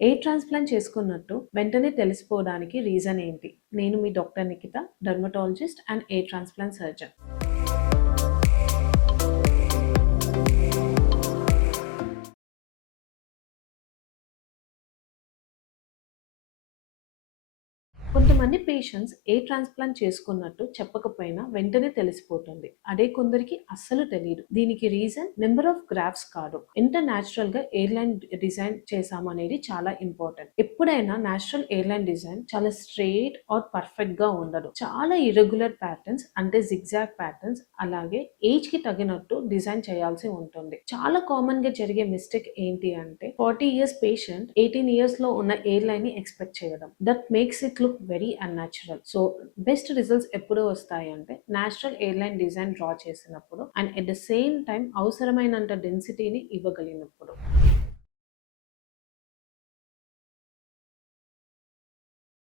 Air transplant చేసుకున్నట్టు వెంటనే తెలిసిపోవడానికి reason ఏంటి? నేను మీ doctor Nikhita, dermatologist and hair transplant surgeon. కొంతమంది పేషెంట్స్ ఎయిర్ ట్రాన్స్‌ప్లాంట్ చేసుకున్నట్టు చెప్పకపోయినా వెంటనే తెలిసిపోతుంది. అదే కొందరికి అస్సలు తెలీదు. దీనికి రీజన్ నెంబర్ ఆఫ్ గ్రాఫ్ట్స్ కాదు. ఎంత న్యాచురల్‌గా ఎయిర్‌లైన్ డిజైన్ చేశామనేది చాలా ఇంపార్టెంట్. ఎప్పుడైనా న్యాచురల్ ఎయిర్‌లైన్ డిజైన్ చాలా స్ట్రెయిట్ ఆర్ పర్ఫెక్ట్‌గా ఉండదు. చాలా ఇర్రెగ్యులర్ ప్యాటర్న్స్ అంటే జిగ్‌జాగ్ ప్యాటర్న్స్ అలాగే ఏజ్‌కి తగినట్టు డిజైన్ చేయాల్సి ఉంటుంది. చాలా కామన్‌గా జరిగే మిస్టేక్ ఏంటి అంటే 40 ఇయర్స్ పేషెంట్ 18 ఇయర్స్‌లో ఉన్న ఎయిర్‌లైన్‌ని ఎక్స్‌పెక్ట్ చేయడం. That makes it look very unnatural. So best results ఎప్పుడు వస్తాయంటే నేచురల్ ఎయిర్‌లైన్ డిజైన్ డ్రా చేసినప్పుడు and at the same time అవసరమైనంత డెన్సిటీని ఇవ్వగలిగినప్పుడు.